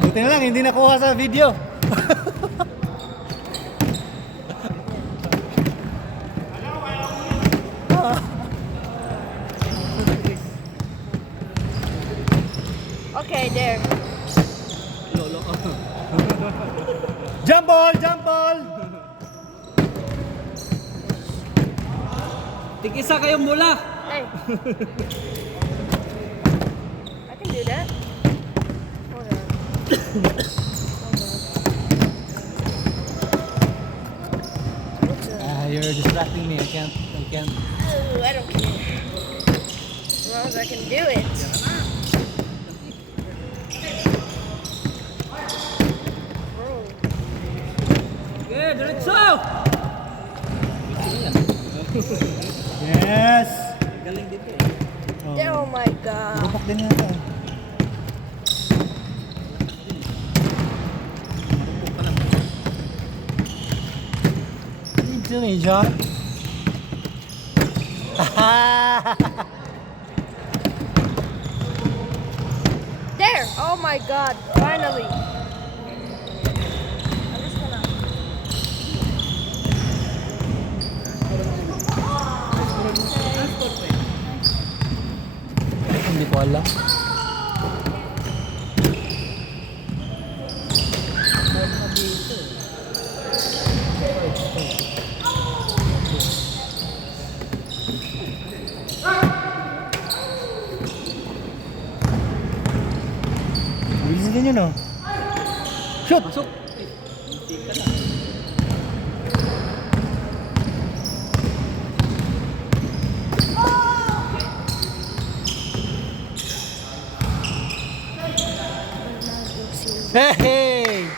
Buti na lang, hindi nakuha sa video. Okay, there. Lolo. Jump ball! Jump ball! Tig-isa kayong mula. Hey. I can do that. Hold on. You're distracting me. I can't. Oh, I don't care. As long as I can do it. Oh. Okay, diretso! Yes! Galing dito eh. Oh my god. Rupak din yata. What are you doing, John? There! Oh my god, finally. I'm just gonna... Hindi ko alam. Bilis din yun, oh. Shoot! Masok. Hindi ka na. Hey!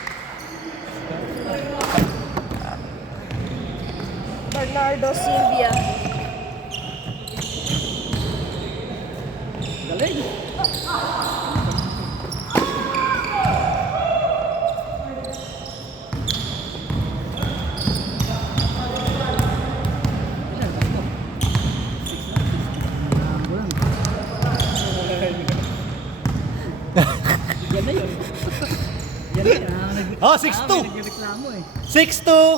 Bernardo Silva. Galing. Yan na yun. Yan na yun. Oh, 6-2! May nagreklamo eh. 6-2!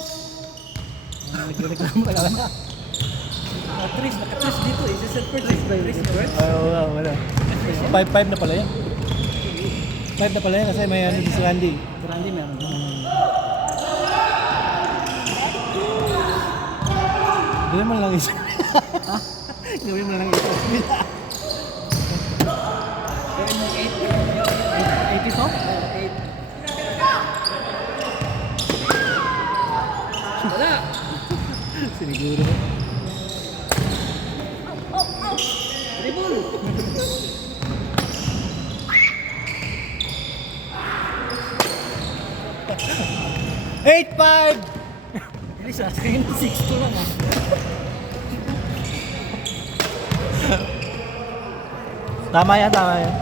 Nagreklamo ka lang. Naka-trace dito eh. Sa first trace first. Ay, wala. 5-5 na pala yan. 5 na pala yan kasi may ano din si Randy. Randy meron. Gawin mo lang isa. Ha? Gawin mo lang isa. Pero yung 8 ito? 8. Wala. Siniguro. Dribble. Eight, 5! Hindi sa akin, 6-2 lang ah. Tama yan, tama yan.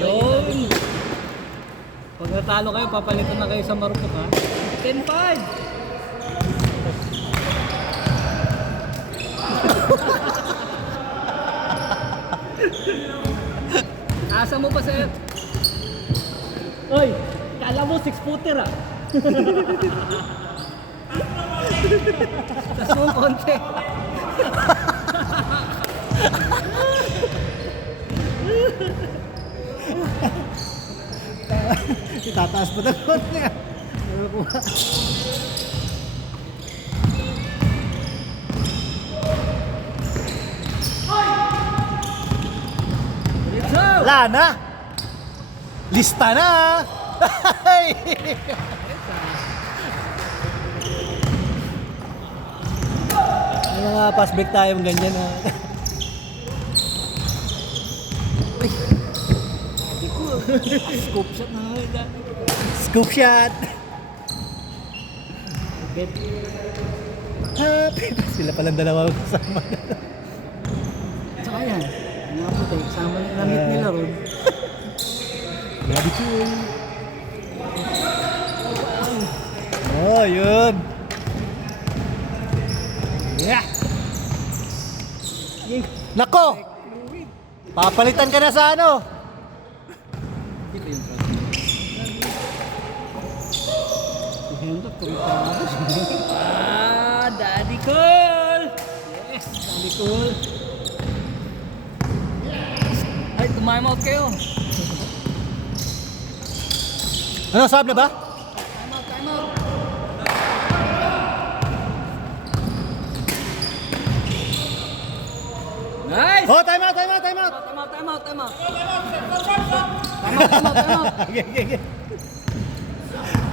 Yun. Pag natalo kayo, papalitan na kayo sa marupok ha. 10-5. Asa mo pa sir? Oy, kala mo 6-footer ah. Tas mo konti. Itataas pa ng konti ah. Wala na! Lista na! May mga pass break tayong ganyan ha. Scoop shot na nga. Scoop shot! Happy! Sila palang dalawa kasama. Tsaka yan. Mga puti, kasama ng lamit nila ron. Grabe ko. Oh, yun. Yeah! Yay! Nako! Papalitan ka na sa ano? Dito yung trust. Hendak ko ito. Daddy Cool! Yes, Daddy Cool. Ay, time out kayo. Ano, sab na ba? Time out, time out. Nice! Oh, time out, time out, time out! Time out, time out, time out. Time out, time out, time out. Okay, okay, okay.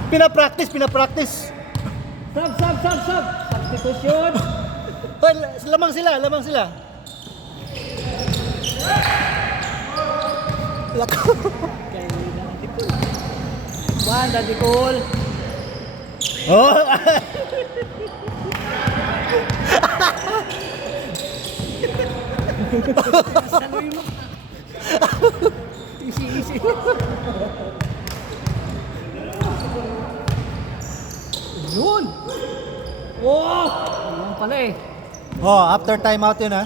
Pinapractice, pinapractice. Sub, sub, sub, sub. Substitution. Oh, lamang sila, lamang sila. Lako. One, Daddy Cool. Oh. Saluhin mo. Easy, easy. Yun! Wow! Yan pala eh. Oh, after time out yun ha.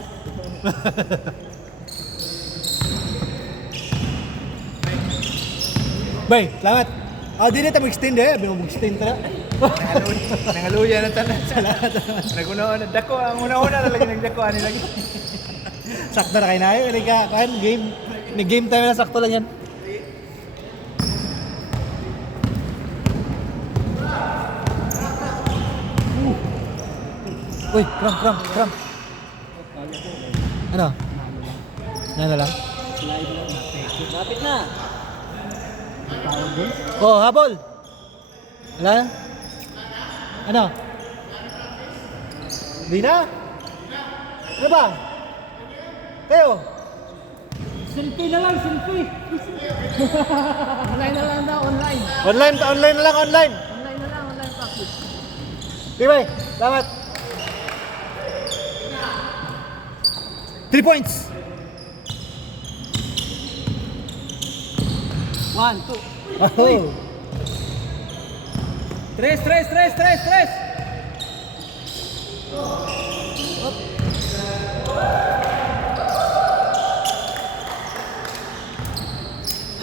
Bay, salamat. Ah, di na tayo mag-extend eh. Abi mo mag-extend ka na. Nangaluya na tanan. Salamat. Naguna-una. Dako, ang una-una talaga nagdako. Ano lagi? Sakto na kayo na yun. Ka, kan, game. Game time na sakto lang yan. Uy, kram. Ano? Ano lang? Lapit na. Oh, habol. Wala na? Ano? Hindi na? Ano ba? Kayo? Selfie na lang, selfie. Online na lang daw, online. Online na lang, online. Online na lang, online practice. Tibay, salamat. 3 points. 1, 2. Oh. Tres.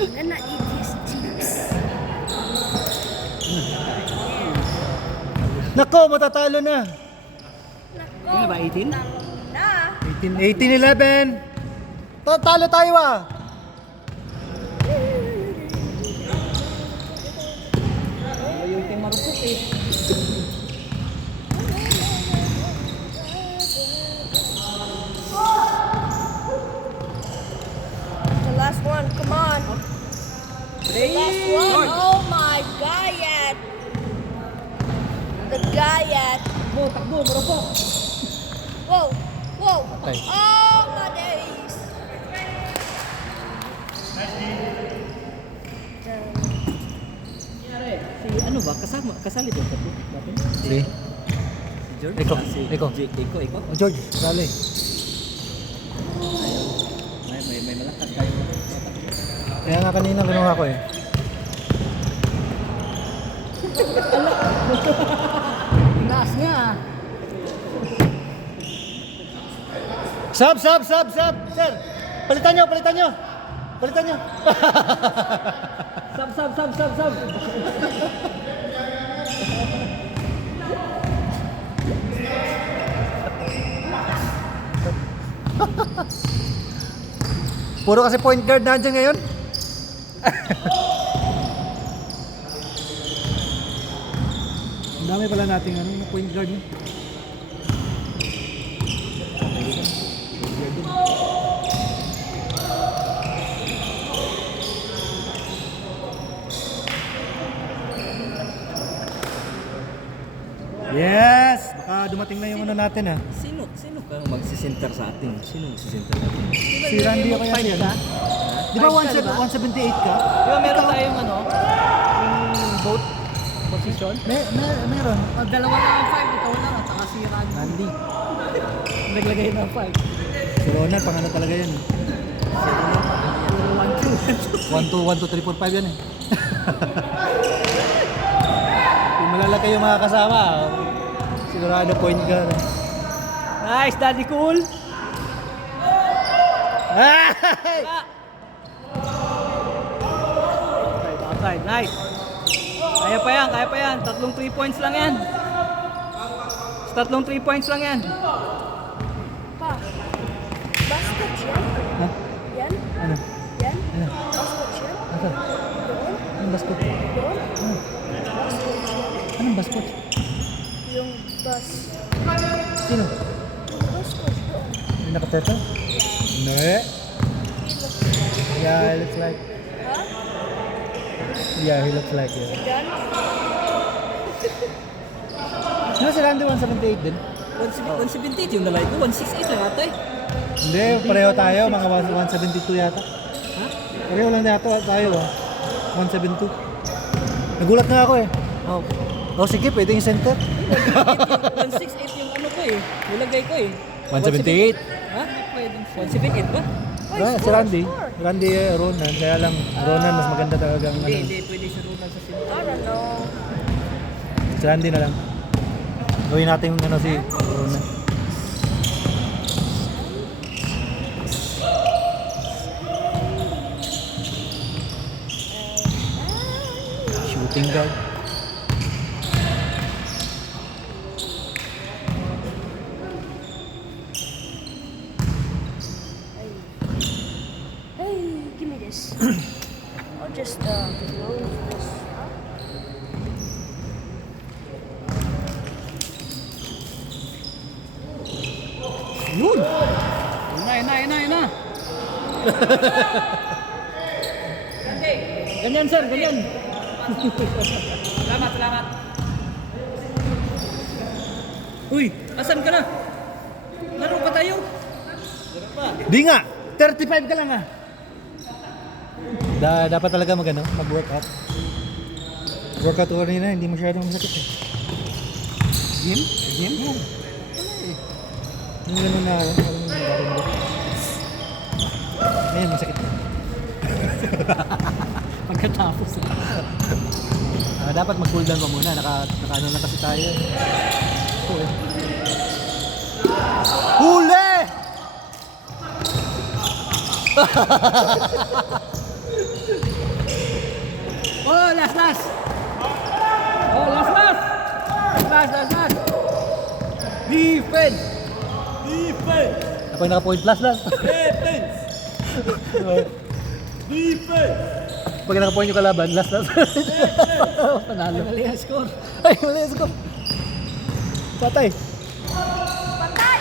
I'm gonna eat these chips. Nako, matatalo na. Nako. Ano ba, 18? Na. 18-11. Tatalo tayo ah. Yung team marupok eh. The last one. Come on. The last one. Oh my Gayat. The Gayat. Takbo, marupok. Whoa. Whoa. Okay. Oh my days. Si ano ba, kasali ba ito? Si? Si George? Eko, Ah, si Eko. Eko. Oh, George, dali. May malakas tayo. Kaya nga kanina kinuha ko eh. Taas niya. Sub. Sir, palitan nyo. Sub. Puro kasi point guard na dyan ngayon. Ang dami pala nating point guard yun. Yes! Baka dumating na yung ano natin ha. Sino kang magsisenter sa atin? Sino magsisenter natin? Si Randy ako yan. Di ba 178 ka? Di ba meron tayong ano? Yung boat position? Meron. Pag dalawa na ang 5, ikaw lang at saka si Randy. Randy. Naglagay ng 5. Si Ronald, pang ano talaga yan. Puro 1 1, 2, 1, 2, 3, 4, 5 yan eh. Kung malalaki yung mga kasama, sigurado point guard. Nice, Daddy Cool. Ay! Outside, nice. Kaya pa yan. Tatlong 3 points lang yan. Tatlong 3 points lang yan. Pa. Basket yan? Ha? Yan? Ano? Yan? Ano? Basket yan? Asa? Doon? Anong basket? Doon? Basket yan? Anong basket? Yung bus. Sino? Yung basket doon. Yung nakateta? Ne. Yeah, it looks like. Ha? Yeah, he looks like it. Yan? Ano si Randy 178 din? 178 yung lalay ko. 168 lang ata eh. Hindi, pareho tayo, mga 172 yata. Ha? Pareho lang yata tayo, 172. Nagulat na ako eh. Oh. Oh, sige, pwedeng center. 168 yung ano ko eh. Nilagay ko eh. 178. Ha? 178 ba? Ah, si Randy. Randy Ronan. Kaya lang, Ronan mas maganda talagang ano. Hindi. Pwede siya Ronan sa sino. I don't know. Si Randy na lang. Gawin natin yung ano si Ronan. Shooting guard. Hey, give me this. I'll just close this up. Yun! Yun na. Ganyan sir, ganyan. Salamat. Uy, asan ka na? Laro pa tayo? Di nga! 35 ka lang ah! Dapat talaga mag-workout. Workout ko kanina, hindi masyadong masakit eh. Gym? Yung gano'n na, ayun, masakit. Pagkatapos. Dapat mag-cool down pa muna, naka-ano na kasi tayo. Huli! Oh, last. Oh, last. Defense. Ako yung naka-point last. Pag naka-point yung kalaban, last. Panalo. Mali ang score. Ay, mali ang score. Patay. Patay!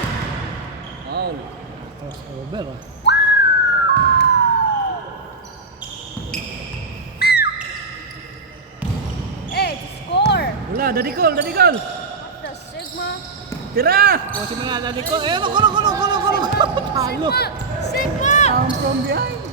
Foul. Crossover ah. Hey, to score! Wala, daddy goal. What the Sigma? Tira! O, si mga daddy goal. Eh, ano, kulo. Talo. Sigma! Down from behind.